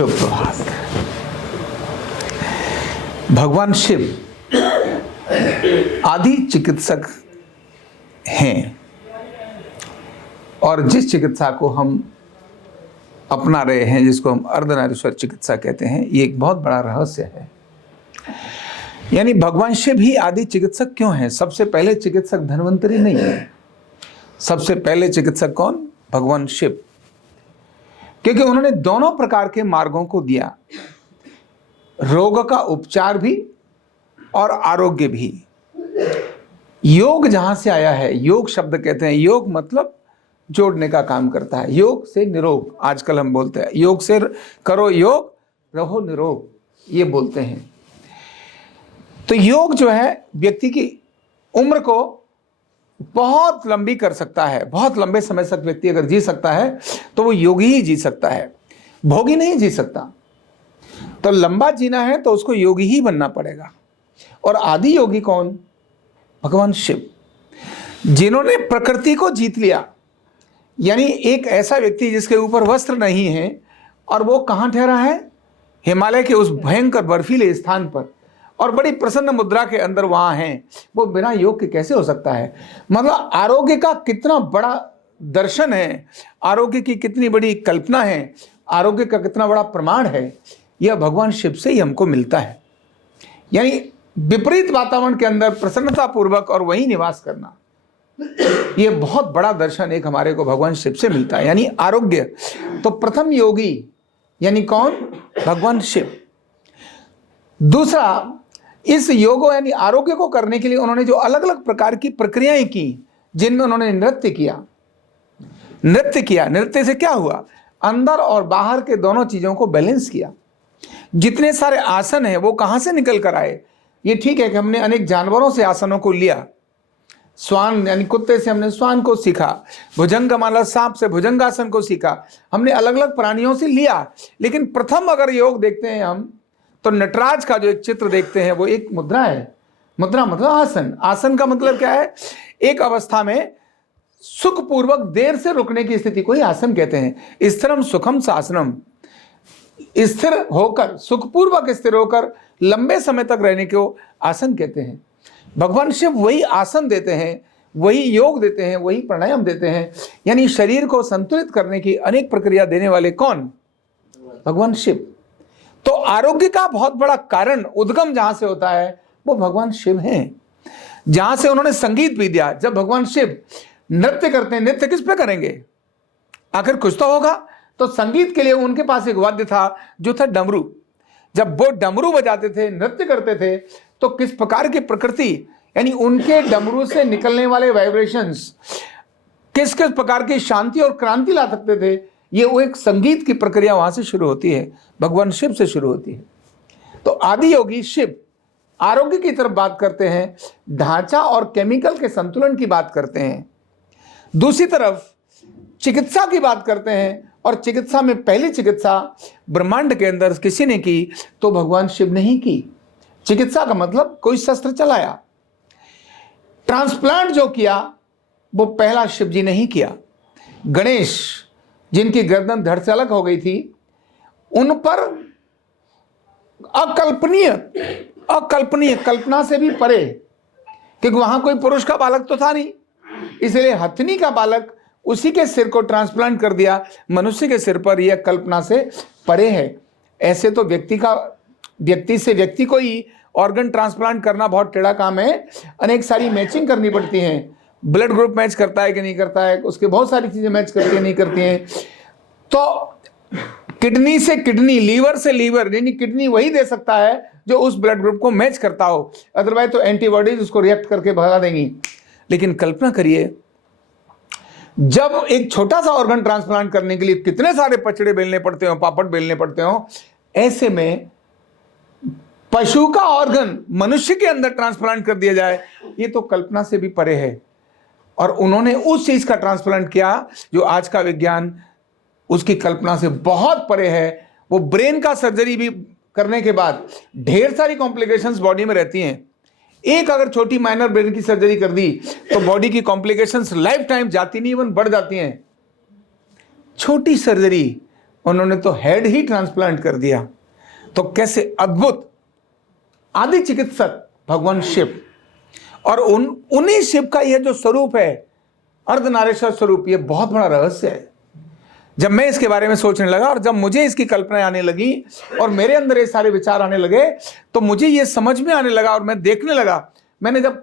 शुभ प्रभात। भगवान शिव आदि चिकित्सक हैं और जिस चिकित्सा को हम अपना रहे हैं, जिसको हम अर्धनारीश्वर चिकित्सा कहते हैं, ये एक बहुत बड़ा रहस्य है। यानी भगवान शिव ही आदि चिकित्सक क्यों हैं? सबसे पहले चिकित्सक धन्वंतरि नहीं है। सबसे पहले चिकित्सक कौन? भगवान शिव। क्योंकि उन्होंने दोनों प्रकार के मार्गों को दिया, रोग का उपचार भी और आरोग्य भी। योग जहां से आया है, योग शब्द कहते हैं, योग मतलब जोड़ने का काम करता है। योग से निरोग, आजकल हम बोलते हैं योग से करो योग, रहो निरोग, ये बोलते हैं। तो योग जो है व्यक्ति की उम्र को बहुत लंबी कर सकता है। बहुत लंबे समय तक व्यक्ति अगर जी सकता है तो वो योगी ही जी सकता है, भोगी नहीं जी सकता। तो लंबा जीना है तो उसको योगी ही बनना पड़ेगा। और आदि योगी कौन? भगवान शिव, जिन्होंने प्रकृति को जीत लिया। यानी एक ऐसा व्यक्ति जिसके ऊपर वस्त्र नहीं है और वो कहाँ ठहरा है? हिमालय के उस भयंकर बर्फीले स्थान पर, और बड़ी प्रसन्न मुद्रा के अंदर वहां हैं। वो बिना योग के कैसे हो सकता है? मतलब आरोग्य का कितना बड़ा दर्शन है, आरोग्य की कितनी बड़ी कल्पना है, आरोग्य का कितना बड़ा प्रमाण है, यह भगवान शिव से ही हमको मिलता है। यानी विपरीत वातावरण के अंदर प्रसन्नता पूर्वक और वहीं निवास करना, यह बहुत बड़ा दर्शन एक हमारे को भगवान शिव से मिलता है, यानी आरोग्य। तो प्रथम योगी यानी कौन? भगवान शिव। दूसरा, इस योग यानी आरोग्य को करने के लिए उन्होंने जो अलग अलग प्रकार की प्रक्रियाएं की, जिनमें उन्होंने नृत्य किया। नृत्य से क्या हुआ? अंदर और बाहर के दोनों चीजों को बैलेंस किया। जितने सारे आसन हैं वो कहां से निकल कर आए? ये ठीक है कि हमने अनेक जानवरों से आसनों को लिया। श्वान यानी कुत्ते से हमने श्वान को सीखा, भुजंगमाला सांप से भुजंगासन को सीखा। हमने अलग अलग प्राणियों से लिया। लेकिन प्रथम अगर योग देखते हैं हम, तो नटराज का जो एक चित्र देखते हैं वो एक मुद्रा है। मुद्रा मतलब आसन। आसन का मतलब क्या है? एक अवस्था में सुखपूर्वक देर से रुकने की स्थिति को ही आसन कहते हैं। स्थिरम सुखम सासनम, स्थिर होकर, सुखपूर्वक स्थिर होकर लंबे समय तक रहने को आसन कहते हैं। भगवान शिव वही आसन देते हैं, वही योग देते हैं, वही प्राणायाम देते हैं। यानी शरीर को संतुलित करने की अनेक प्रक्रिया देने वाले कौन? भगवान शिव। तो आरोग्य का बहुत बड़ा कारण, उद्गम जहां से होता है वो भगवान शिव हैं। जहां से उन्होंने संगीत भी दिया। जब भगवान शिव नृत्य करते हैं, नृत्य किस पे करेंगे? आखिर कुछ तो होगा। तो संगीत के लिए उनके पास एक वाद्य था जो था डमरू। जब वो डमरू बजाते थे, नृत्य करते थे, तो किस प्रकार की प्रकृति, यानी उनके डमरू से निकलने वाले वाइब्रेशंस किस किस प्रकार की शांति और क्रांति ला सकते थे, ये वो एक संगीत की प्रक्रिया वहां से शुरू होती है, भगवान शिव से शुरू होती है। तो आदि योगी शिव आरोग्य की तरफ बात करते हैं, ढांचा और केमिकल के संतुलन की बात करते हैं। दूसरी तरफ चिकित्सा की बात करते हैं, और चिकित्सा में पहली चिकित्सा ब्रह्मांड के अंदर किसी ने की तो भगवान शिव ने ही की। चिकित्सा का मतलब कोई शस्त्र चलाया। ट्रांसप्लांट जो किया वो पहला शिव जी ने ही किया। गणेश, जिनकी गर्दन धड़ से अलग हो गई थी, उन पर अकल्पनीय, कल्पना से भी परे, क्योंकि वहां कोई पुरुष का बालक तो था नहीं, इसलिए हथनी का बालक, उसी के सिर को ट्रांसप्लांट कर दिया मनुष्य के सिर पर। यह कल्पना से परे है। ऐसे तो व्यक्ति से व्यक्ति को ही ऑर्गन ट्रांसप्लांट करना बहुत टेढ़ा काम है। अनेक सारी मैचिंग करनी पड़ती है। ब्लड ग्रुप मैच करता है कि नहीं करता है, उसके बहुत सारी चीजें मैच करती है नहीं करती हैं। तो किडनी से किडनी, लीवर से लीवर, यानी किडनी वही दे सकता है जो उस ब्लड ग्रुप को मैच करता हो, अदरवाइज तो एंटीबॉडीज उसको रिएक्ट करके भगा देंगी। लेकिन कल्पना करिए, जब एक छोटा सा ऑर्गन ट्रांसप्लांट करने के लिए कितने सारे पचड़े बेलने पड़ते हो, पापड़ बेलने पड़ते हो, ऐसे में पशु का ऑर्गन मनुष्य के अंदर ट्रांसप्लांट कर दिया जाए, ये तो कल्पना से भी परे है। और उन्होंने उस चीज का ट्रांसप्लांट किया जो आज का विज्ञान उसकी कल्पना से बहुत परे है। वो ब्रेन का सर्जरी भी करने के बाद ढेर सारी कॉम्प्लिकेशंस बॉडी में रहती हैं। एक अगर छोटी माइनर ब्रेन की सर्जरी कर दी तो बॉडी की कॉम्प्लिकेशंस लाइफ टाइम जाती नहीं, इवन बढ़ जाती हैं। छोटी सर्जरी उन्होंने तो हेड ही ट्रांसप्लांट कर दिया। तो कैसे अद्भुत आदि चिकित्सक भगवान शिव, और उन्हीं शिव का यह जो स्वरूप है अर्धनारीश्वर स्वरूप, यह बहुत बड़ा रहस्य है। जब मैं इसके बारे में सोचने लगा और जब मुझे इसकी कल्पनाएं आने लगी और मेरे अंदर ये सारे विचार आने लगे, तो मुझे ये समझ में आने लगा और मैं देखने लगा। मैंने जब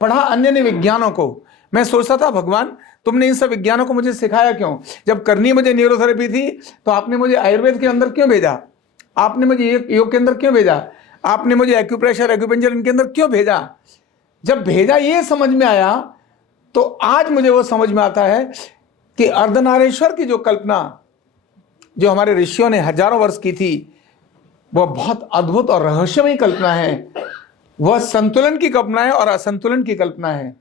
पढ़ा अन्य विज्ञानों को, मैं सोचता था भगवान तुमने इन सब विज्ञानों को मुझे सिखाया क्यों? जब करनी मुझे न्यूरोथेरेपी थी तो आपने मुझे आयुर्वेद के अंदर क्यों भेजा? आपने मुझे योग के अंदर क्यों भेजा? आपने मुझे एक्यूप्रेशर एक्यूपंक्चर इनके अंदर क्यों भेजा? जब भेजा ये समझ में आया, तो आज मुझे वो समझ में आता है कि अर्धनारीश्वर की जो कल्पना जो हमारे ऋषियों ने हजारों वर्ष की थी, वह बहुत अद्भुत और रहस्यमय कल्पना है। वह संतुलन की कल्पना है और असंतुलन की कल्पना है।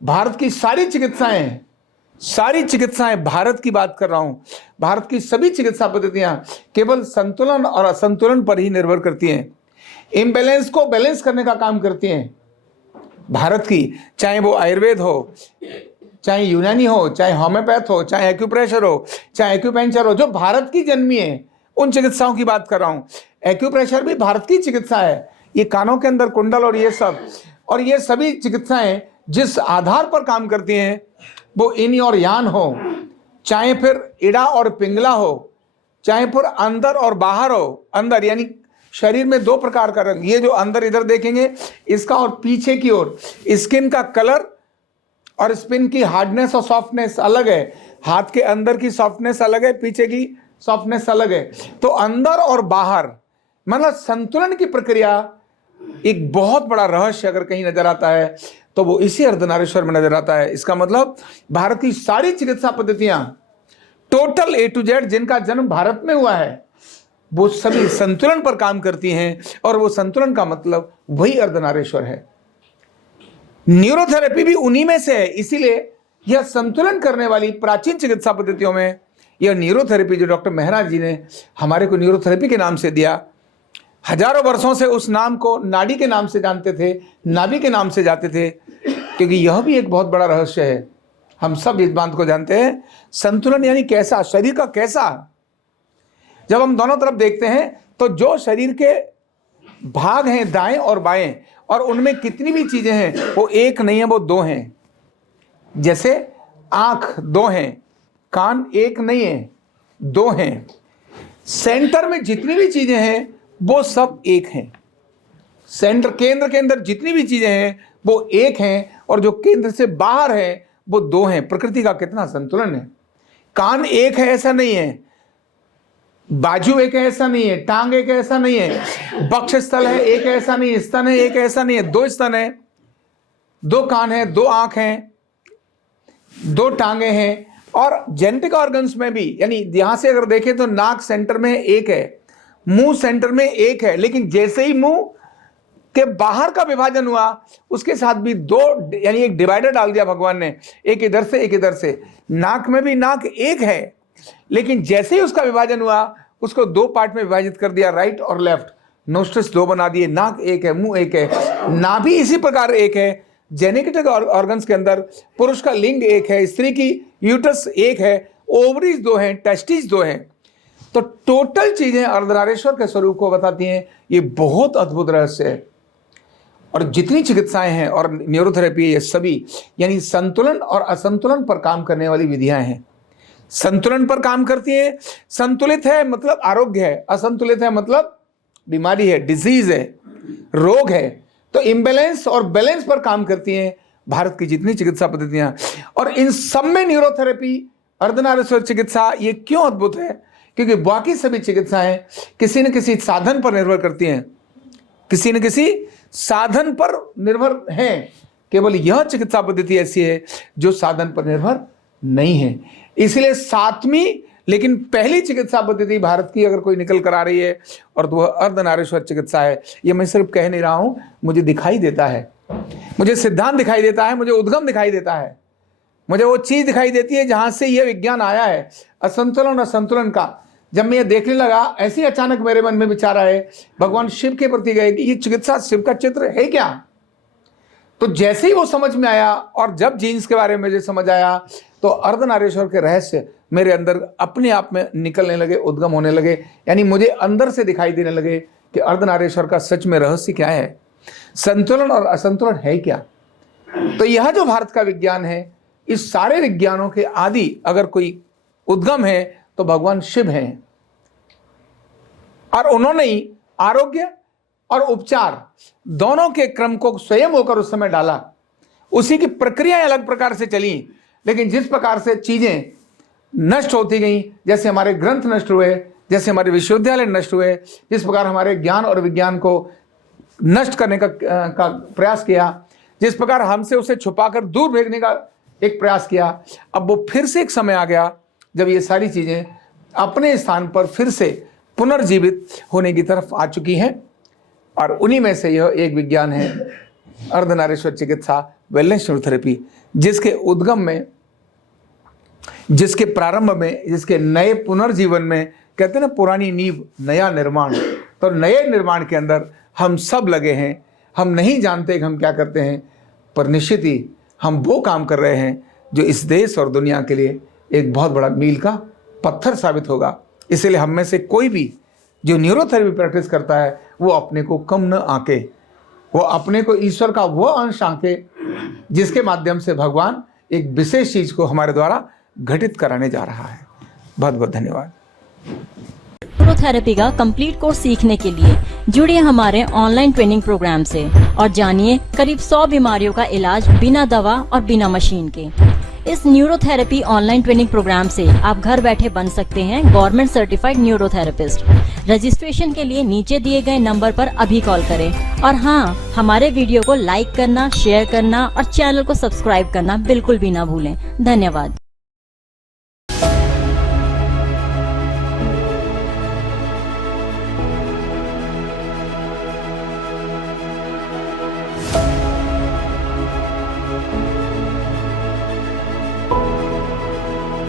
भारत की सारी चिकित्साएं भारत की बात कर रहा हूं, भारत की सभी चिकित्सा पद्धतियां केवल संतुलन और असंतुलन पर ही निर्भर करती हैं। इम्बैलेंस को बैलेंस करने का काम करती हैं भारत की, चाहे वो आयुर्वेद हो, चाहे यूनानी हो, चाहे होम्योपैथ हो, चाहे एक्यूप्रेशर हो, चाहे एक्यूपंक्चर हो, जो भारत की जन्मी है, उन चिकित्साओं की बात कर रहा हूं। एक्यूप्रेशर भी भारत की चिकित्सा है। ये कानों के अंदर कुंडल और ये सब, और ये सभी चिकित्साएं जिस आधार पर काम करती हैं, वो इन और यान हो, चाहे फिर इड़ा और पिंगला हो, चाहे फिर अंदर और बाहर हो। अंदर यानी शरीर में दो प्रकार का रंग, ये जो अंदर इधर देखेंगे इसका, और पीछे की ओर स्किन का कलर और स्किन की हार्डनेस और सॉफ्टनेस अलग है। हाथ के अंदर की सॉफ्टनेस अलग है, पीछे की सॉफ्टनेस अलग है। तो अंदर और बाहर मतलब संतुलन की प्रक्रिया एक बहुत बड़ा रहस्य अगर कहीं नजर आता है तो वो इसी अर्धनारीश्वर में नजर आता है। इसका मतलब भारत की सारी चिकित्सा पद्धतियां टोटल A to Z जिनका जन्म भारत में हुआ है, वो सभी संतुलन पर काम करती हैं, और वो संतुलन का मतलब वही अर्धनारीश्वर है। न्यूरोथेरेपी भी उन्हीं में से है। इसीलिए यह संतुलन करने वाली प्राचीन चिकित्सा पद्धतियों में यह न्यूरोथेरेपी जो डॉक्टर मेहरा जी ने हमारे को न्यूरोथेरेपी के नाम से दिया, हजारों वर्षों से उस नाम को नाड़ी के नाम से जानते थे, नाभि के नाम से जाते थे, क्योंकि यह भी एक बहुत बड़ा रहस्य है। हम सब इस बात को जानते हैं, संतुलन यानी कैसा, शरीर का कैसा। जब हम दोनों तरफ देखते हैं तो जो शरीर के भाग हैं दाएं और बाएं, और उनमें कितनी भी चीजें हैं, वो एक नहीं है, वो दो हैं। जैसे आंख दो हैं, कान एक नहीं है, दो हैं। सेंटर में जितनी भी चीजें हैं वो सब एक हैं। सेंटर केंद्र के अंदर जितनी भी चीजें हैं वो एक हैं, और जो केंद्र से बाहर है वो दो हैं। प्रकृति का कितना संतुलन है। कान एक है ऐसा नहीं है, बाजू एक है ऐसा नहीं है, टांग एक है ऐसा नहीं है, वक्षस्थल है एक है ऐसा नहीं है, स्तन है एक है ऐसा नहीं है, दो स्तन है, दो कान है, दो आंख हैं, दो टांगे हैं। और जेनेटिक ऑर्गन्स में भी, यानी यहां से अगर देखें तो नाक सेंटर में एक है, मुंह सेंटर में एक है, लेकिन जैसे ही मुंह के बाहर का विभाजन हुआ उसके साथ भी दो, यानी एक डिवाइडर डाल दिया भगवान ने, एक इधर से एक इधर से। नाक में भी नाक एक है, लेकिन जैसे ही उसका विभाजन हुआ उसको दो पार्ट में विभाजित कर दिया, राइट और लेफ्ट। नोस्ट्रिल्स दो बना दिए, नाक एक है, मुंह एक है। नाभि इसी प्रकार एक है। जेनेटिक ऑर्गन्स के अंदर पुरुष का लिंग एक है, स्त्री की यूट्रस एक है, ओवरीज दो हैं, टेस्टिस दो हैं। तो टोटल चीजें अर्धनारीश्वर के स्वरूप को बताती हैं। ये बहुत अद्भुत रहस्य है। और जितनी चिकित्साएं हैं और न्यूरोथेरेपी, ये सभी यानी संतुलन और असंतुलन पर काम करने वाली विधियां हैं। संतुलन पर काम करती है। संतुलित है मतलब आरोग्य है, असंतुलित है मतलब बीमारी है, डिजीज है, रोग है। तो इम्बैलेंस और बैलेंस पर काम करती हैं भारत की जितनी चिकित्सा पद्धतियां। और इन सब में न्यूरोथेरेपी, अर्धनारीश्वर चिकित्सा ये क्यों अद्भुत है? क्योंकि बाकी सभी चिकित्साएं किसी न किसी साधन पर निर्भर करती हैं, किसी न किसी साधन पर निर्भर हैं। केवल यह चिकित्सा पद्धति ऐसी है जो साधन पर निर्भर नहीं है। इसलिए सातवीं लेकिन पहली चिकित्सा पद्धति भारत की अगर कोई निकल कर आ रही है और तो वह अर्धनारीश्वर चिकित्सा है। ये मैं सिर्फ कह नहीं रहा हूं, मुझे दिखाई देता है, मुझे सिद्धांत दिखाई देता है, मुझे उद्गम दिखाई देता है, मुझे वो चीज दिखाई देती है जहां से यह विज्ञान आया है असंतुलन और संतुलन का। जब मैं ये देखने लगा, ऐसे ही अचानक मेरे मन में विचार आए, भगवान शिव के प्रति गए कि ये चिकित्सा शिव का चित्र है क्या। तो जैसे ही वो समझ में आया और जब जीन्स के बारे में मुझे समझ आया, तो अर्धनारीश्वर के रहस्य मेरे अंदर अपने आप में निकलने लगे, उद्गम होने लगे, यानी मुझे अंदर से दिखाई देने लगे कि अर्धनारीश्वर का सच में रहस्य क्या है, संतुलन और असंतुलन है क्या। तो यह जो भारत का विज्ञान है, इस सारे विज्ञानों के आदि अगर कोई उद्गम है तो भगवान शिव हैं, और उन्होंने ही आरोग्य और उपचार दोनों के क्रम को स्वयं होकर उस समय डाला। उसी की प्रक्रियाएं अलग प्रकार से चली, लेकिन जिस प्रकार से चीजें नष्ट होती गई, जैसे हमारे ग्रंथ नष्ट हुए, जैसे हमारे विश्वविद्यालय नष्ट हुए, जिस प्रकार हमारे ज्ञान और विज्ञान को नष्ट करने का प्रयास किया, जिस प्रकार हमसे उसे छुपाकर दूर भेजने का एक प्रयास किया, अब वो फिर से एक समय आ गया जब ये सारी चीजें अपने स्थान पर फिर से पुनर्जीवित होने की तरफ आ चुकी हैं। और उन्हीं में से यह एक विज्ञान है अर्धनारीश्वर चिकित्सा, वेलनेस न्यूरोथेरेपी, जिसके उद्गम में, जिसके प्रारंभ में, जिसके नए पुनर्जीवन में, कहते हैं ना पुरानी नींव नया निर्माण, तो नए निर्माण के अंदर हम सब लगे हैं। हम नहीं जानते कि हम क्या करते हैं, पर निश्चित ही हम वो काम कर रहे हैं जो इस देश और दुनिया के लिए एक बहुत बड़ा मील का पत्थर साबित होगा। इसलिए हम में से कोई भी जो न्यूरोथेरेपी प्रैक्टिस करता है वो अपने को कम न आंके, वो अपने को ईश्वर का वो अंश आंके जिसके माध्यम से भगवान एक विशेष चीज को हमारे द्वारा घटित कराने जा रहा है। बहुत बहुत धन्यवाद। न्यूरोथेरेपी का कंप्लीट कोर्स सीखने के लिए जुड़िए हमारे ऑनलाइन ट्रेनिंग प्रोग्राम से और जानिए करीब 100 बीमारियों का इलाज बिना दवा और बिना मशीन के। इस न्यूरोथेरेपी ऑनलाइन ट्रेनिंग प्रोग्राम से आप घर बैठे बन सकते हैं गवर्नमेंट सर्टिफाइड न्यूरोथेरेपिस्ट। रजिस्ट्रेशन के लिए नीचे दिए गए नंबर पर अभी कॉल करें। और हाँ, हमारे वीडियो को लाइक करना, शेयर करना और चैनल को सब्सक्राइब करना बिल्कुल भी ना भूलें। धन्यवाद।